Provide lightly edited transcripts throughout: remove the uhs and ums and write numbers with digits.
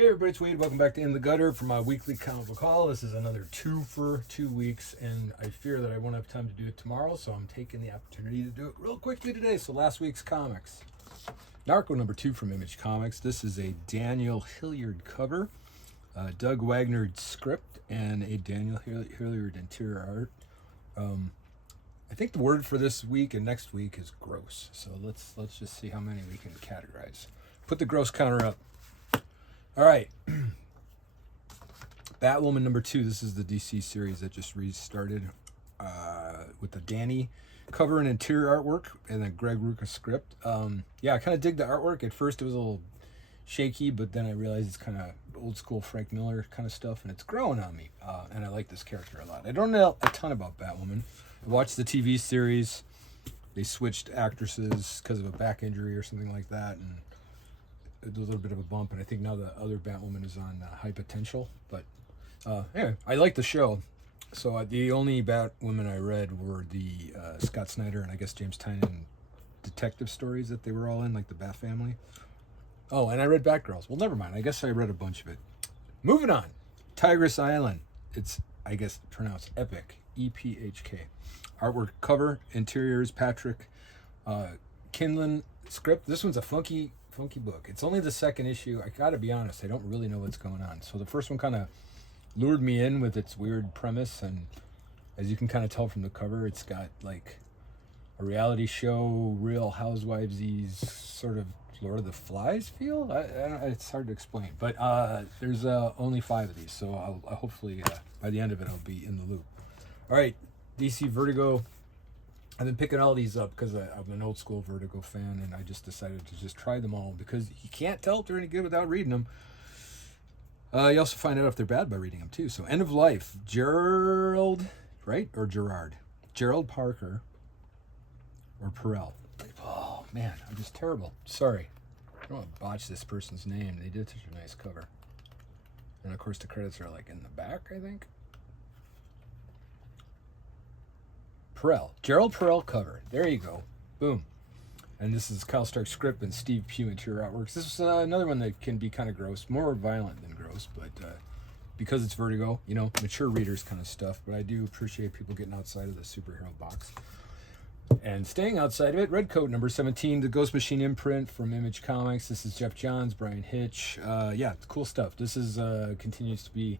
Hey everybody, it's Wade. Welcome back to In the Gutter for my weekly comic book haul. This is another 2 for 2 weeks, and I fear that I won't have time to do it tomorrow, so I'm taking the opportunity to do it real quickly today. So last week's comics. Narco number 2 from Image Comics. This is a Daniel Hilliard cover, Doug Wagner script, and a Daniel Hilliard interior art. I think the word for this week and next week is gross. So let's just see how many we can categorize. Put the gross counter up. All right, Batwoman number 2. This is the DC series that just restarted with the Danny cover and interior artwork and then Greg Rucka script. Yeah, I kind of dig the artwork. At first it was a little shaky, but then I realized it's kind of old school Frank Miller kind of stuff, and it's growing on me. And I like this character a lot. I don't know a ton about Batwoman. I watched the TV series. They switched actresses because of a back injury or something like that, and a little bit of a bump, and I think now the other Batwoman is on High Potential. But anyway, I like the show. So the only Batwoman I read were the Scott Snyder and I guess James Tynion detective stories that they were all in, like the Bat Family. Oh, and I read Batgirls. Well, never mind. I guess I read a bunch of it. Moving on. Tigress Island. It's, I guess, pronounced Epic. E-P-H-K. Artwork cover. Interiors, Patrick Kinlan. Script. This one's a funky book. It's only the second issue. I gotta be honest, I don't really know what's going on. So the first one kind of lured me in with its weird premise, and as you can kind of tell from the cover, it's got like a reality show, Real Housewives-y sort of Lord of the Flies feel. I don't, it's hard to explain, but there's only 5 of these, so I'll hopefully by the end of it I'll be in the loop. All right, DC Vertigo. I've been picking all these up because I'm an old school Vertigo fan, and I just decided to just try them all because you can't tell if they're any good without reading them. You also find out if they're bad by reading them too. So End of Life, Gerald, right? Or Gerard? Gerald Parker or Perel. Oh man, I'm just terrible. Sorry. I don't want to botch this person's name. They did such a nice cover. And of course the credits are like in the back, I think. Perel. Gerald Perel cover. There you go. Boom. And this is Kyle Stark's script and Steve Pugh interior artworks. This is another one that can be kind of gross. More violent than gross, but because it's Vertigo, you know, mature readers kind of stuff. But I do appreciate people getting outside of the superhero box. And staying outside of it, Redcoat number 17, the Ghost Machine imprint from Image Comics. This is Jeff Johns, Brian Hitch. Yeah, cool stuff. This is continues to be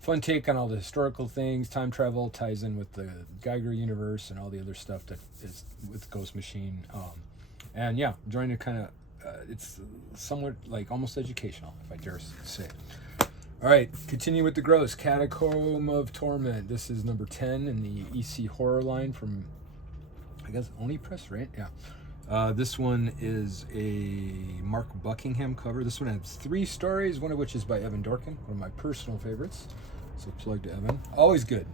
fun take on all the historical things. Time travel ties in with the Geiger universe and all the other stuff that is with Ghost Machine. And yeah, enjoying it. Kind of, it's somewhat like almost educational, if I dare say. All right, continue with the gross. Catacomb of Torment. This is number 10 in the EC horror line from, I guess, Oni Press, right? Yeah. This one is a Mark Buckingham cover. This one has 3 stories, one of which is by Evan Dorkin, one of my personal favorites. So plug to Evan. Always good.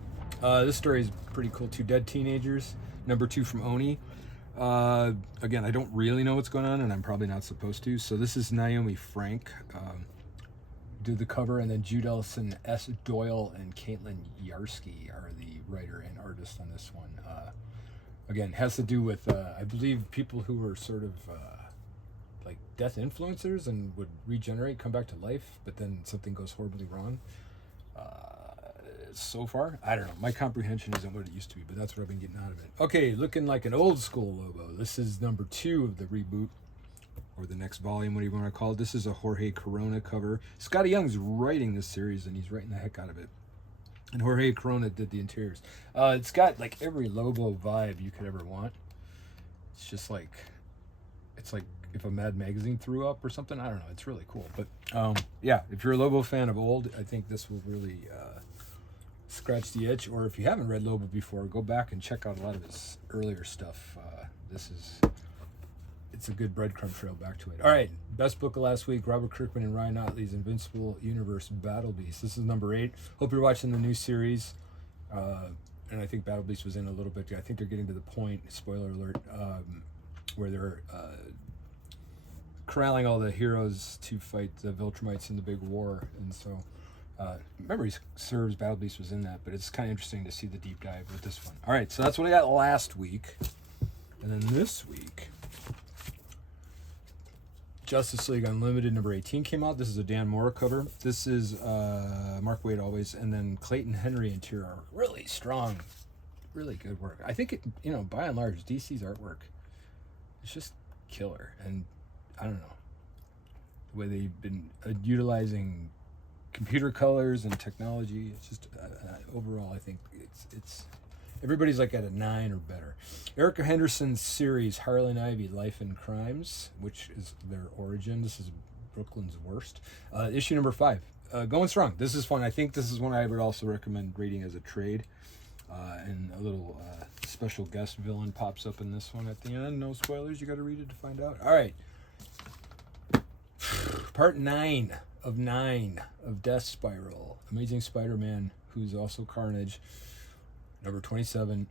This story is pretty cool too. Dead Teenagers, number 2 from Oni. Again, I don't really know what's going on, and I'm probably not supposed to. So this is Naomi Frank. Do the cover, and then Jude Ellison, S. Doyle, and Caitlin Yarsky are the writer and artist on this one. Again, has to do with, I believe, people who were sort of like death influencers and would regenerate, come back to life, but then something goes horribly wrong. So far, I don't know. My comprehension isn't what it used to be, but that's what I've been getting out of it. Okay, looking like an old school Lobo. This is number 2 of the reboot, or the next volume, what do you want to call it. This is a Jorge Corona cover. Skottie Young's writing this series, and he's writing the heck out of it. And Jorge Corona did the interiors. It's got like every Lobo vibe you could ever want. It's just like, it's like if a Mad Magazine threw up or something. I don't know. It's really cool. But yeah, if you're a Lobo fan of old, I think this will really scratch the itch. Or if you haven't read Lobo before, go back and check out a lot of his earlier stuff. It's a good breadcrumb trail back to it. All right, best book of last week, Robert Kirkman and Ryan Ottley's Invincible Universe Battle Beast. This is number 8. Hope you're watching the new series. And I think Battle Beast was in a little bit. I think they're getting to the point, spoiler alert, where they're corralling all the heroes to fight the Viltrumites in the big war. And so, memory serves, Battle Beast was in that, but it's kind of interesting to see the deep dive with this one. All right, so that's what I got last week. And then this week, Justice League Unlimited number 18 came out. This is a Dan Mora cover. This is Mark Waid always, and then Clayton Henry interior art. Really strong, really good work. I think it, by and large, DC's artwork is just killer, and I don't know the way they've been utilizing computer colors and technology. It's just overall, I think it's everybody's like at a 9 or better. Erica Henderson's series Harlan Ivy Life and Crimes, which is their origin. This is Brooklyn's Worst. Issue number 5. Going strong. This is fun. I think this is one I would also recommend reading as a trade. And a little special guest villain pops up in this one at the end. No spoilers. You got to read it to find out. All right. Part 9 of Death Spiral. Amazing Spider-Man, who's also Carnage. Number 27.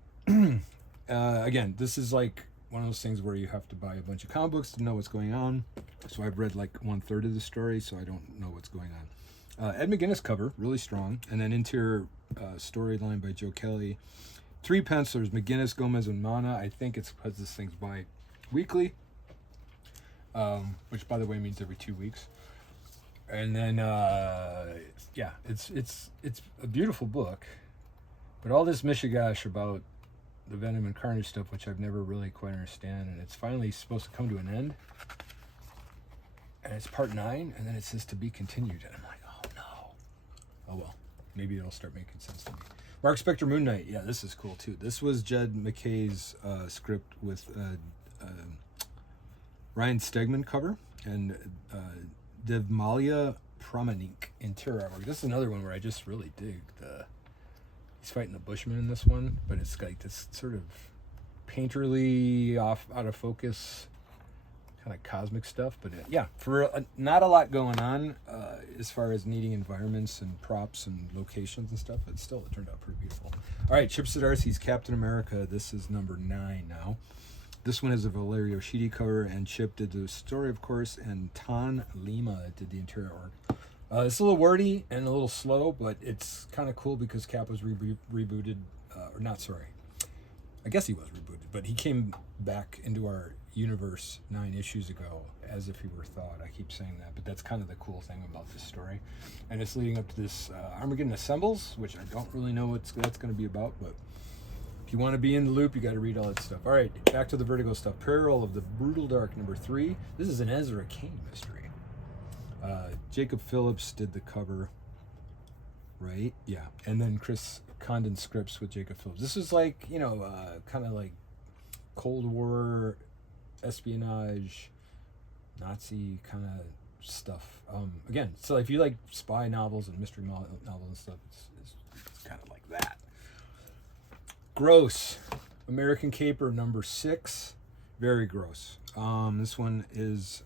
Again, this is like one of those things where you have to buy a bunch of comic books to know what's going on. So I've read like 1/3 of the story, so I don't know what's going on. Ed McGuinness cover, really strong. And then interior storyline by Joe Kelly. 3 pencilers, McGuinness, Gomez, and Mana. I think it's because this thing's bi-weekly, which, by the way, means every 2 weeks. And then, yeah, it's a beautiful book. But all this mishigash about the Venom and Carnage stuff, which I've never really quite understand, and it's finally supposed to come to an end. And it's part 9, and then it says to be continued. And I'm like, oh no. Oh well, maybe it'll start making sense to me. Mark Spector Moon Knight. Yeah, this is cool too. This was Jed McKay's script with Ryan Stegman cover and Devmalia Pramanik interior artwork. This is another one where I just really dig the... He's fighting the Bushman in this one, but it's like this sort of painterly, out of focus, kind of cosmic stuff. But yeah, for not a lot going on as far as needing environments and props and locations and stuff, but still it turned out pretty beautiful. All right, Chip Zdarsky's Captain America. This is number 9 now. This one is a Valerio Sheedy cover, and Chip did the story, of course, and Tan Lima did the interior art. It's a little wordy and a little slow, but it's kind of cool because Cap was rebooted, or not, sorry. I guess he was rebooted, but he came back into our universe 9 issues ago as if he were thawed. I keep saying that, but that's kind of the cool thing about this story. And it's leading up to this Armageddon Assembles, which I don't really know what that's going to be about, but if you want to be in the loop, you got to read all that stuff. All right, back to the Vertigo stuff. Peril of the Brutal Dark, number 3. This is an Ezra Kane mystery. Jacob Phillips did the cover, right? Yeah. And then Chris Condon scripts with Jacob Phillips. This is like, kind of like Cold War espionage, Nazi kind of stuff. Again, so if you like spy novels and mystery novels and stuff, it's kind of like that. Gross. American Caper number 6. Very gross. This one is...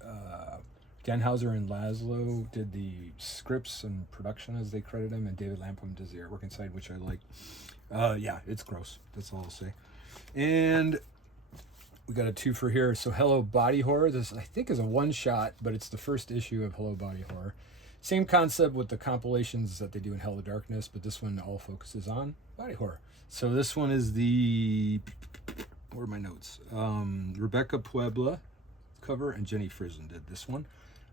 Danhauser and Laszlo did the scripts and production as they credit him, and David Lapham does the artwork inside, which I like. Yeah, it's gross. That's all I'll say. And we got a 2 for here. So Hello Body Horror. This, I think, is a one-shot, but it's the first issue of Hello Body Horror. Same concept with the compilations that they do in Hell of Darkness, but this one all focuses on body horror. So this one is the... Where are my notes? Rebecca Puebla cover, and Jenny Frison did this one.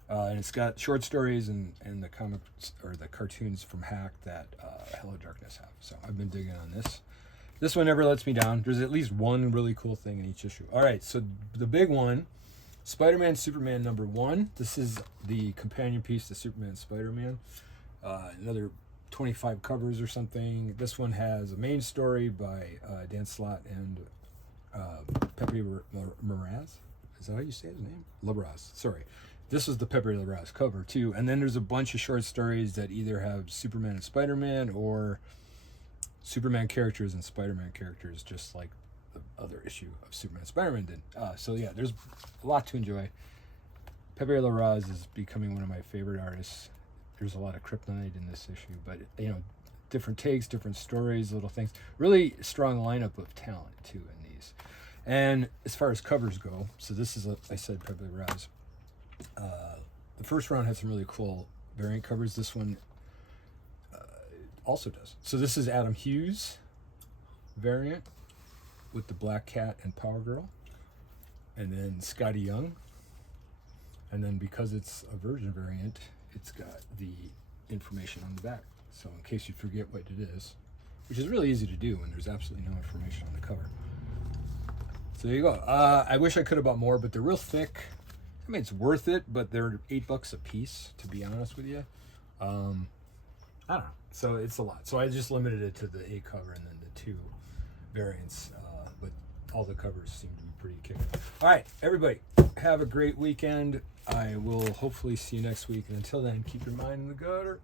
And it's got short stories and the comics or the cartoons from Hack that Hello Darkness have. So I've been digging on this. This one never lets me down. There's at least one really cool thing in each issue. All right, so the big one, Spider-Man Superman number 1. This is the companion piece to Superman Spider-Man. Another 25 covers or something. This one has a main story by Dan Slott and Pepe Laraz. Is that how you say his name? Laraz, sorry. This is the Pepe Laraz cover too. And then there's a bunch of short stories that either have Superman and Spider-Man or Superman characters and Spider-Man characters, just like the other issue of Superman and Spider-Man did. So yeah, there's a lot to enjoy. Pepe Laraz is becoming one of my favorite artists. There's a lot of kryptonite in this issue, but different takes, different stories, little things. Really strong lineup of talent too in these. And as far as covers go, so this is, I said, Pepe Laraz. The first round had some really cool variant covers. This one also does. So this is Adam Hughes variant with the Black Cat and Power Girl. And then Skottie Young. And then because it's a version variant, it's got the information on the back. So in case you forget what it is, which is really easy to do when there's absolutely no information on the cover. So there you go. I wish I could have bought more, but they're real thick. I mean, it's worth it, but they're $8 a piece, to be honest with you. I don't know. So it's a lot. So I just limited it to the A cover and then the 2 variants. But all the covers seem to be pretty kicking. All right, everybody, have a great weekend. I will hopefully see you next week. And until then, keep your mind in the gutter.